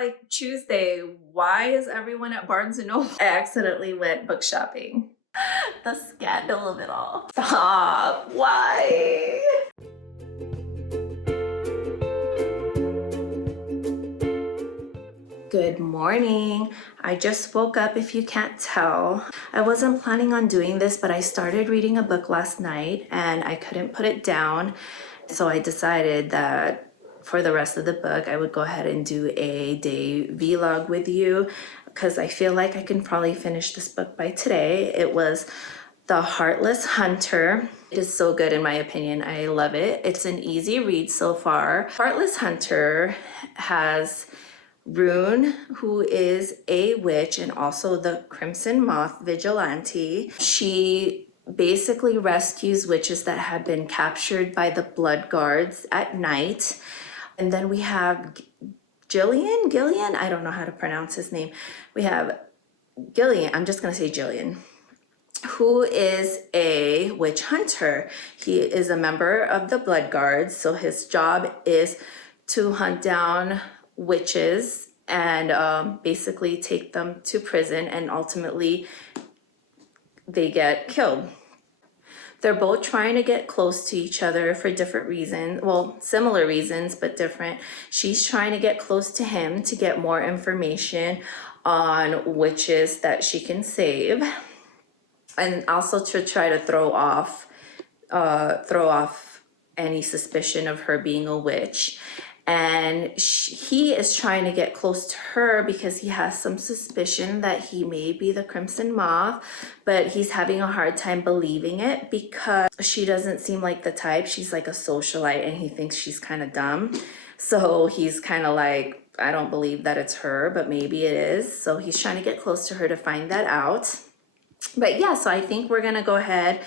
like Tuesday. Why is everyone at Barnes & Noble? I accidentally went book shopping. The scandal of it all. Stop. Why? Good morning. I just woke up, if you can't tell. I wasn't planning on doing this, but I started reading a book last night and I couldn't put it down. So I decided that for the rest of the book, I would go ahead and do a day vlog with you because I feel like I can probably finish this book by today. It was The Heartless Hunter. It is so good in my opinion. I love it. It's an easy read so far. Heartless Hunter has Rune, who is a witch and also the Crimson Moth vigilante. She basically rescues witches that have been captured by the blood guards at night. And then we have Gillian, I don't know how to pronounce his name. We have Gillian, I'm just gonna say Gillian, who is a witch hunter. He is a member of the blood guards, so his job is to hunt down witches and basically take them to prison, and ultimately they get killed. They're both trying to get close to each other for different reasons. Well, similar reasons, but different. She's trying to get close to him to get more information on witches that she can save, and also to try to throw off any suspicion of her being a witch. And he is trying to get close to her because he has some suspicion that he may be the Crimson Moth, but he's having a hard time believing it because she doesn't seem like the type. She's like a socialite and he thinks she's kind of dumb. So he's kind of like, I don't believe that it's her, but maybe it is. So he's trying to get close to her to find that out. But yeah, so I think we're gonna go ahead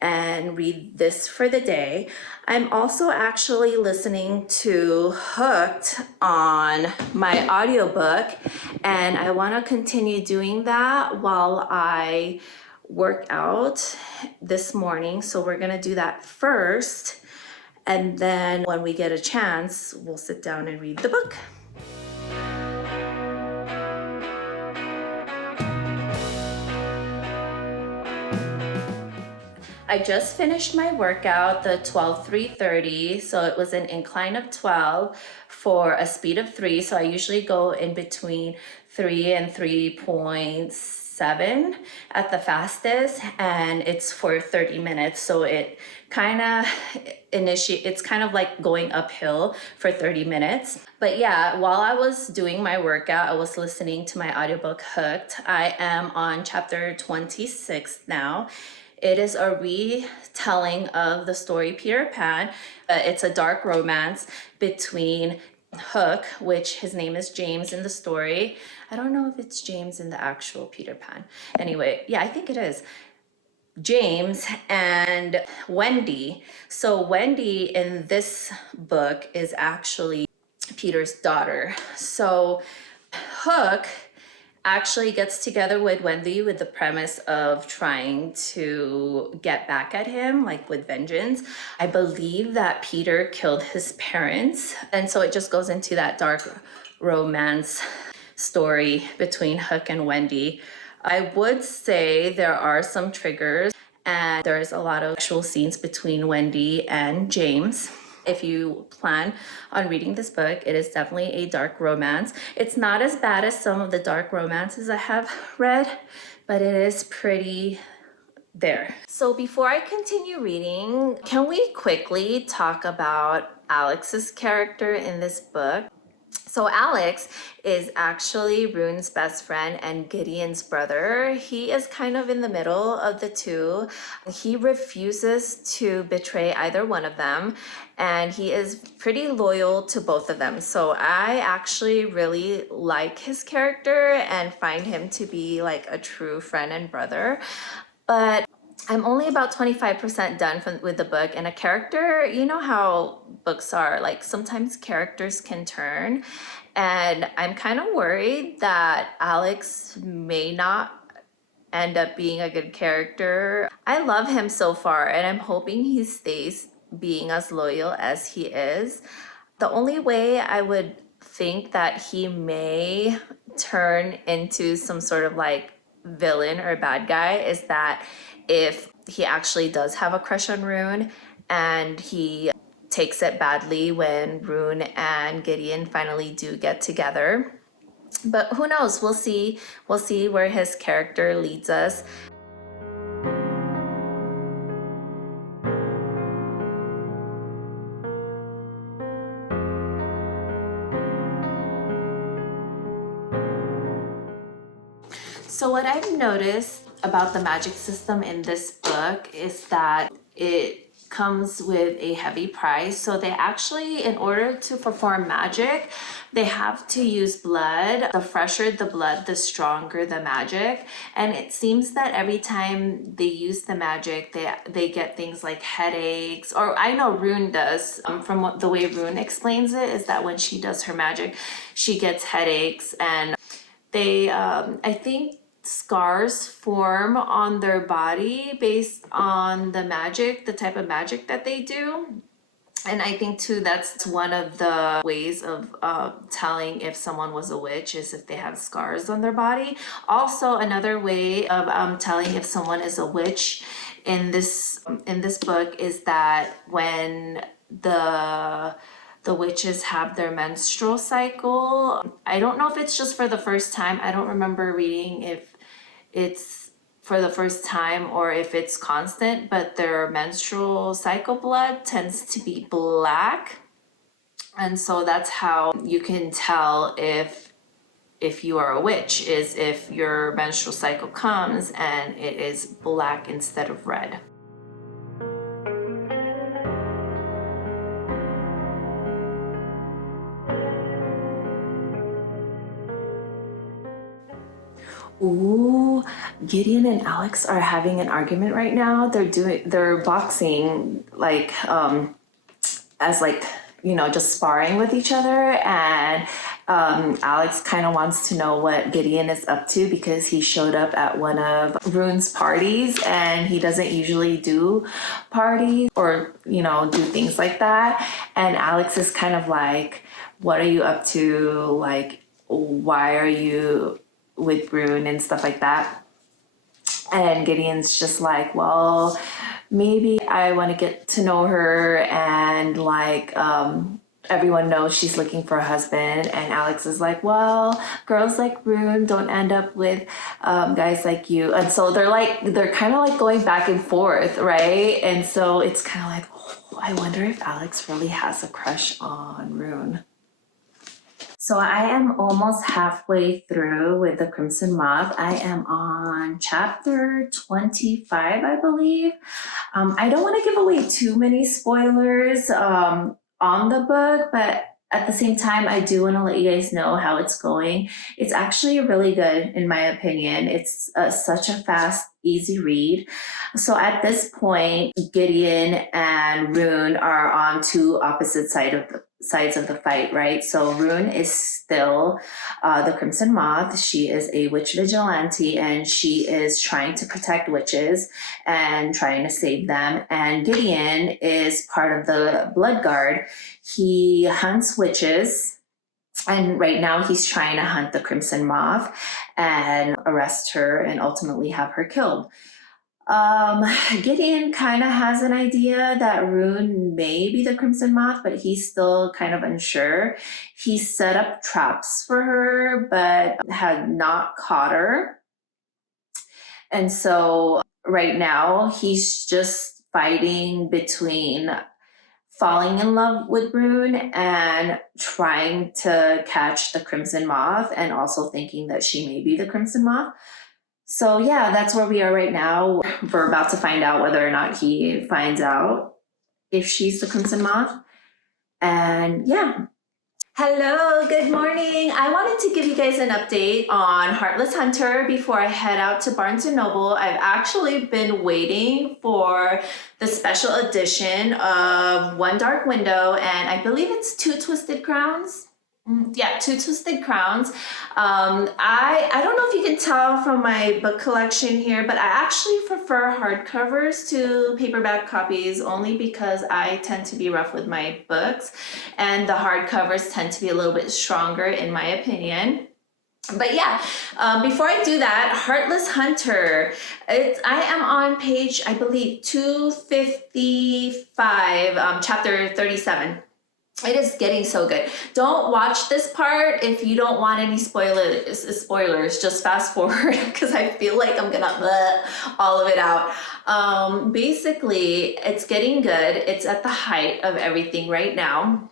and read this for the day. I'm also actually listening to Hooked on my audiobook, and I want to continue doing that while I work out this morning. So we're going to do that first, and then when we get a chance, we'll sit down and read the book. I just finished my workout, the 12-3-30, so it was an incline of 12 for a speed of 3. So I usually go in between 3 and 3.7 at the fastest, and it's for 30 minutes. So it kind of it's kind of like going uphill for 30 minutes. But yeah, while I was doing my workout, I was listening to my audiobook Hooked. I am on chapter 26 now. It is a retelling of the story Peter Pan. It's a dark romance between Hook, which his name is James in the story. I don't know if it's James in the actual Peter Pan. Anyway, yeah, I think it is. James and Wendy. So Wendy in this book is actually Peter's daughter. So Hook actually gets together with Wendy with the premise of trying to get back at him, like with vengeance. I believe that Peter killed his parents, and so it just goes into that dark romance story between Hook and Wendy. I would say there are some triggers, and there's a lot of actual scenes between Wendy and James. If you plan on reading this book, it is definitely a dark romance. It's not as bad as some of the dark romances I have read, but it is pretty there. So before I continue reading, can we quickly talk about Alex's character in this book? So Alex is actually Rune's best friend and Gideon's brother. He is kind of in the middle of the two. He refuses to betray either one of them, and he is pretty loyal to both of them. So I actually really like his character and find him to be like a true friend and brother. But I'm only about 25% done with the book, and a character, you know how books are, like sometimes characters can turn, and I'm kind of worried that Alex may not end up being a good character. I love him so far, and I'm hoping he stays being as loyal as he is. The only way I would think that he may turn into some sort of like villain or bad guy is that if he actually does have a crush on Rune and he takes it badly when Rune and Gideon finally do get together. But who knows? We'll see. We'll see where his character leads us. So what I've noticed about the magic system in this book is that it comes with a heavy price. So they actually, in order to perform magic, they have to use blood. The fresher the blood, the stronger the magic. And it seems that every time they use the magic, they get things like headaches, or I know Rune does. From the way Rune explains it, is that when she does her magic, she gets headaches, and they, I think, scars form on their body based on the magic, the type of magic that they do. And I think too, that's one of the ways of telling if someone was a witch, is if they have scars on their body. Also, another way of telling if someone is a witch in this book is that when the witches have their menstrual cycle. I don't know if it's just for the first time. I don't remember reading if it's for the first time or if it's constant, but their menstrual cycle blood tends to be black. And so that's how you can tell if you are a witch, is if your menstrual cycle comes and it is black instead of red. Ooh, Gideon and Alex are having an argument right now. They're boxing like as like, you know, just sparring with each other, and Alex kind of wants to know what Gideon is up to because he showed up at one of Rune's parties, and he doesn't usually do parties or, you know, do things like that. And Alex is kind of like, what are you up to? Like, why are you with Rune and stuff like that? And Gideon's just like, well, maybe I want to get to know her, and like everyone knows she's looking for a husband. And Alex is like, well, girls like Rune don't end up with guys like you. And so they're kind of like going back and forth, right? And so it's kind of like, oh, I wonder if Alex really has a crush on Rune. So I am almost halfway through with the Crimson Moth. I am on chapter 25, I believe. I don't want to give away too many spoilers on the book, but at the same time, I do want to let you guys know how it's going. It's actually really good, in my opinion. It's such a fast, easy read. So at this point, Gideon and Rune are on two opposite sides of the fight, right? So Rune is still the Crimson Moth. She is a witch vigilante, and she is trying to protect witches and trying to save them. And Gideon is part of the Blood Guard. He hunts witches, and right now he's trying to hunt the Crimson Moth and arrest her and ultimately have her killed. Gideon kind of has an idea that Rune may be the Crimson Moth, but he's still kind of unsure. He set up traps for her, but had not caught her. And so right now he's just fighting between falling in love with Rune and trying to catch the Crimson Moth, and also thinking that she may be the Crimson Moth. So yeah, that's where we are right now. We're about to find out whether or not he finds out if she's the Crimson Moth. And yeah. Hello, good morning. I wanted to give you guys an update on Heartless Hunter before I head out to Barnes & Noble. I've actually been waiting for the special edition of One Dark Window, and I believe it's Two Twisted Crowns. Yeah, Two Twisted Crowns. I don't know if you can tell from my book collection here, but I actually prefer hardcovers to paperback copies only because I tend to be rough with my books, and the hardcovers tend to be a little bit stronger in my opinion. But yeah, before I do that, Heartless Hunter. I am on page, I believe, 255, chapter 37. It is getting so good. Don't watch this part if you don't want any spoilers. Just fast forward because I feel like I'm gonna let all of it out. Basically, it's getting good. It's at the height of everything right now.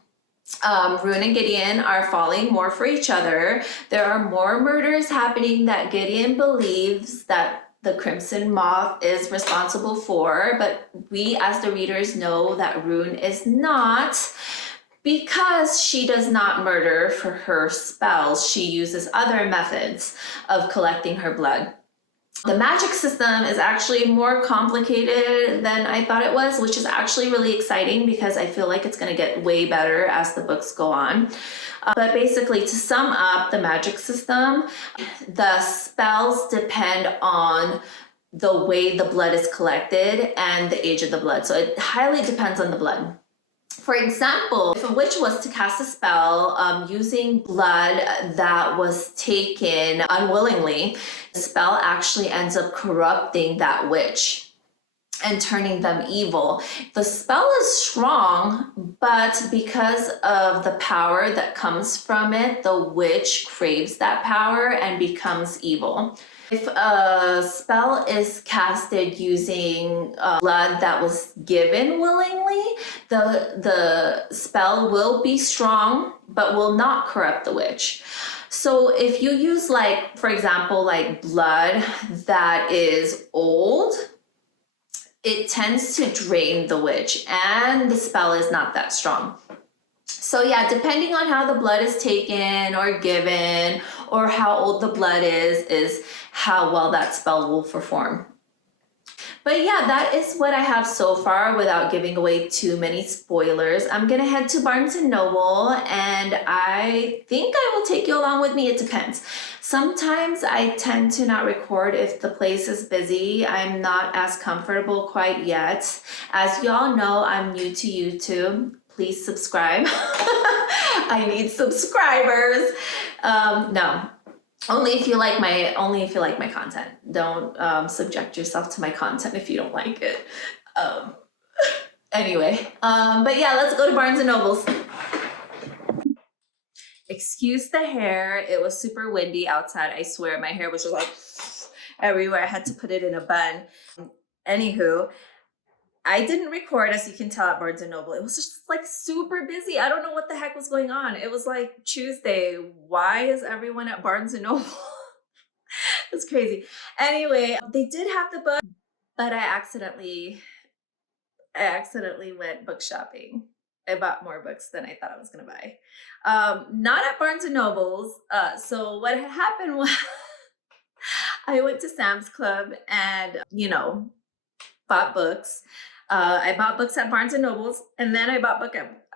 Rune and Gideon are falling more for each other. There are more murders happening that Gideon believes that the Crimson Moth is responsible for, but we as the readers know that Rune is not, because she does not murder for her spells. She uses other methods of collecting her blood. The magic system is actually more complicated than I thought it was, which is actually really exciting because I feel like it's going to get way better as the books go on. But basically, to sum up the magic system, the spells depend on the way the blood is collected and the age of the blood. So it highly depends on the blood. For example, if a witch was to cast a spell using blood that was taken unwillingly, the spell actually ends up corrupting that witch and turning them evil. The spell is strong, but because of the power that comes from it, the witch craves that power and becomes evil. If a spell is casted using blood that was given willingly, the spell will be strong, but will not corrupt the witch. So if you use, like, for example, like blood that is old, it tends to drain the witch and the spell is not that strong. So yeah, depending on how the blood is taken or given or how old the blood is how well that spell will perform. But yeah, that is what I have so far without giving away too many spoilers. I'm gonna head to Barnes & Noble and I think I will take you along with me. It depends. Sometimes I tend to not record if the place is busy. I'm not as comfortable quite yet. As y'all know, I'm new to YouTube. Please subscribe. I need subscribers. No. Only if you like my content. Don't subject yourself to my content if you don't like it. Anyway, but yeah, let's go to Barnes & Noble's. Excuse the hair. It was super windy outside. I swear my hair was just like everywhere. I had to put it in a bun. Anywho, I didn't record, as you can tell, at Barnes & Noble. It was just like super busy. I don't know what the heck was going on. It was like Tuesday. Why is everyone at Barnes & Noble? It's crazy. Anyway, they did have the book, but I accidentally went book shopping. I bought more books than I thought I was gonna buy. Not at Barnes & Noble's. So what happened was I went to Sam's Club and, bought books. I bought books at Barnes & Noble's and then I bought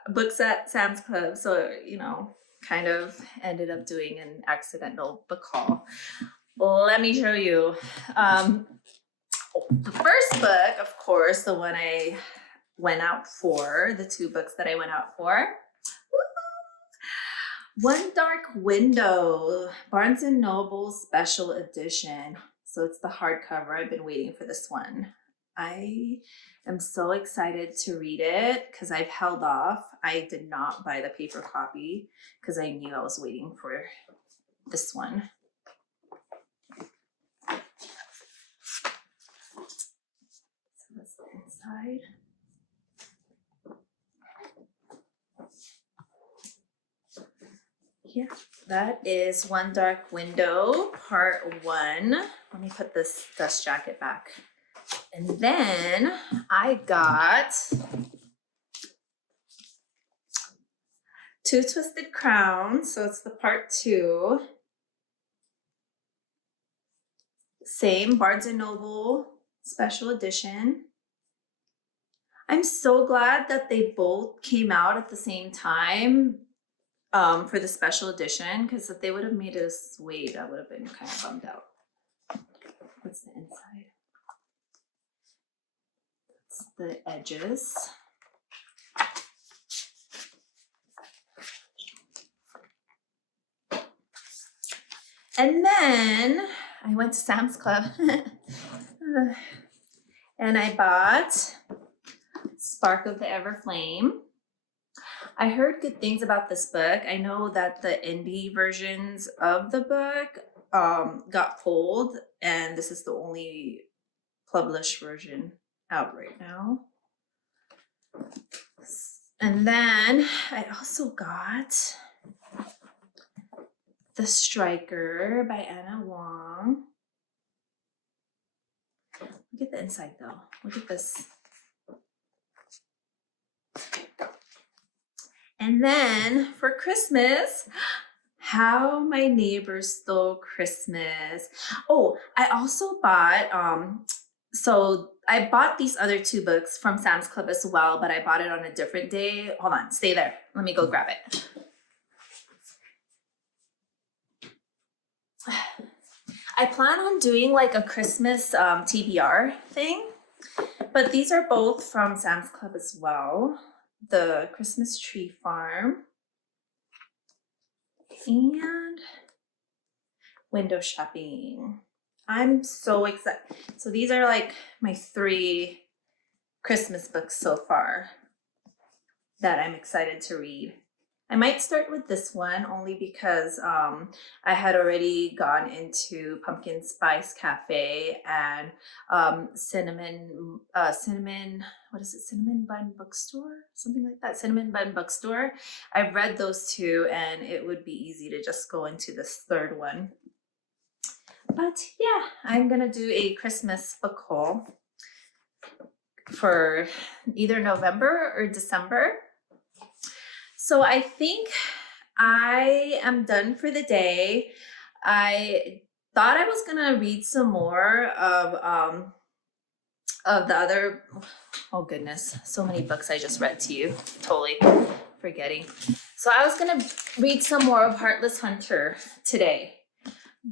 books at Sam's Club. So, kind of ended up doing an accidental book haul. Let me show you. The first book, of course, the one I went out for, the two books that I went out for. One Dark Window, Barnes & Noble Special Edition. So it's the hardcover. I've been waiting for this one. I am so excited to read it because I've held off. I did not buy the paper copy because I knew I was waiting for this one. So that's the inside. Yeah, that is One Dark Window, Part 1. Let me put this dust jacket back. And then I got Two Twisted Crowns. So it's the Part 2. Same Barnes & Noble Special Edition. I'm so glad that they both came out at the same time. for the special edition, because if they would have made it a suede, I would have been kind of bummed out. What's the inside? It's the edges. And then I went to Sam's Club and I bought Spark of the Everflame. I heard good things about this book. I know that the indie versions of the book got pulled, and this is the only published version out right now. And then I also got The Striker by Anna Wong. Look at the inside though. Look at this. And then for Christmas, How My Neighbors Stole Christmas. Oh, I also bought, so I bought these other two books from Sam's Club as well, but I bought it on a different day. Hold on, stay there. Let me go grab it. I plan on doing like a Christmas TBR thing, but these are both from Sam's Club as well. The Christmas Tree Farm and Window Shopping. I'm so excited. So these are like my 3 Christmas books so far that I'm excited to read. I might start with this one only because I had already gone into Pumpkin Spice Cafe and Cinnamon, what is it? Cinnamon Bun Bookstore? Something like that. Cinnamon Bun Bookstore. I've read those 2 and it would be easy to just go into this 3rd one. But yeah, I'm gonna do a Christmas book haul for either November or December. So I think I am done for the day. I thought I was gonna read some more of the other, oh goodness, so many books I just read to you, totally forgetting. So I was gonna read some more of Heartless Hunter today,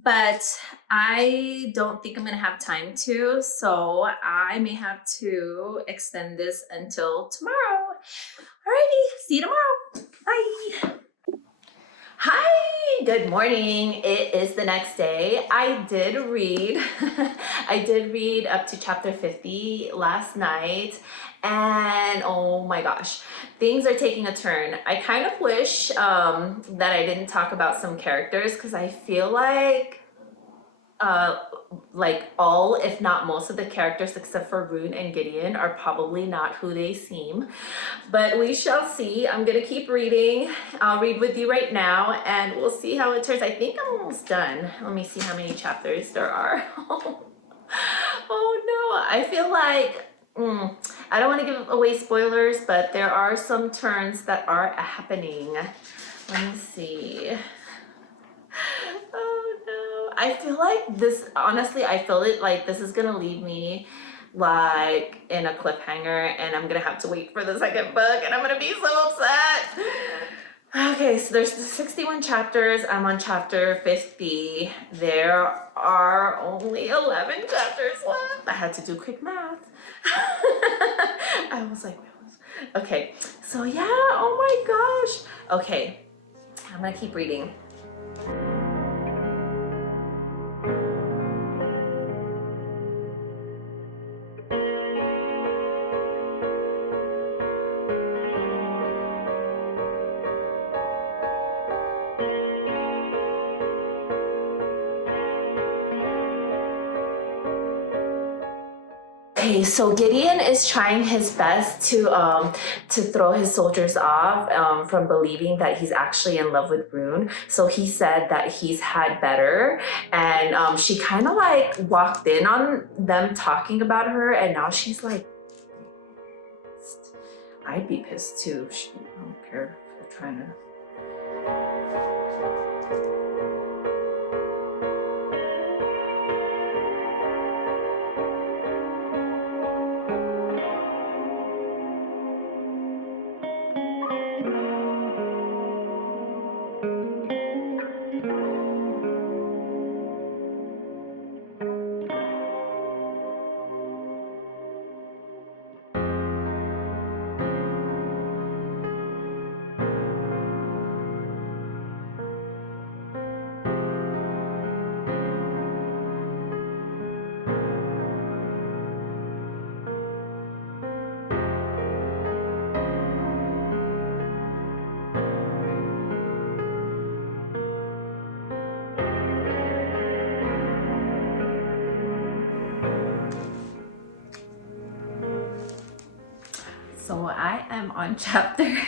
but I don't think I'm gonna have time to, so I may have to extend this until tomorrow. Alrighty, see you tomorrow. Bye. Hi, good morning. It is the next day. I did read up to chapter 50 last night, and oh my gosh, things are taking a turn. I kind of wish that I didn't talk about some characters because I feel like all, if not most of the characters except for Rune and Gideon are probably not who they seem, but we shall see. I'm gonna keep reading. I'll read with you right now and we'll see how it turns. I think I'm almost done. Let me see how many chapters there are. Oh no, I feel like I don't want to give away spoilers, but there are some turns that are happening. Let me see. Oh no, I feel like this, honestly, I feel it like this is gonna leave me like in a cliffhanger and I'm gonna have to wait for the second book and I'm gonna be so upset. Okay, so there's 61 chapters. I'm on chapter 50. There are only 11 chapters left. I had to do quick math. I was like, okay, so yeah, oh my gosh. Okay, I'm gonna keep reading. Okay, so Gideon is trying his best to throw his soldiers off from believing that he's actually in love with Rune. So he said that he's had better, and she kind of like walked in on them talking about her, and now she's like, I'd be pissed too. I don't care if they're trying to. So I am on chapter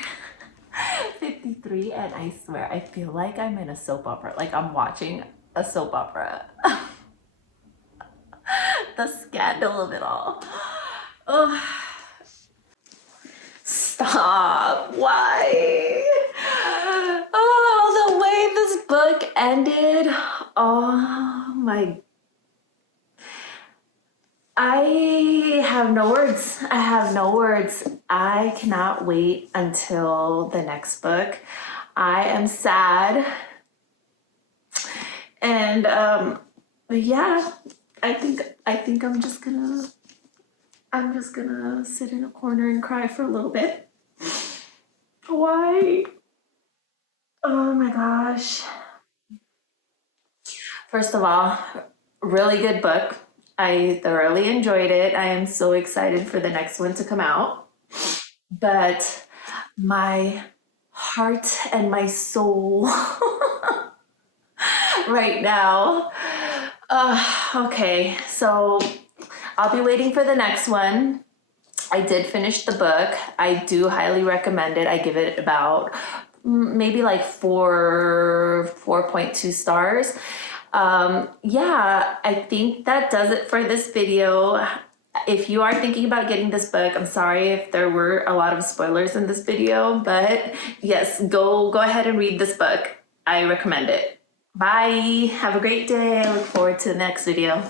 53 and I swear I feel like I'm in a soap opera, like I'm watching a soap opera. The scandal of it all. Oh. Stop. Why? Oh, the way this book ended. Oh my. I have no words. I have no words. I cannot wait until the next book. I am sad. And yeah, I think I'm just gonna sit in a corner and cry for a little bit. Why? Oh my gosh. First of all, really good book. I thoroughly enjoyed it. I am so excited for the next one to come out. But my heart and my soul right now. Okay, so I'll be waiting for the next one. I did finish the book. I do highly recommend it. I give it about maybe like 4.2 stars. Yeah, I think that does it for this video. If you are thinking about getting this book, I'm sorry if there were a lot of spoilers in this video, but yes, go ahead and read this book. I recommend it. Bye. Have a great day. I look forward to the next video.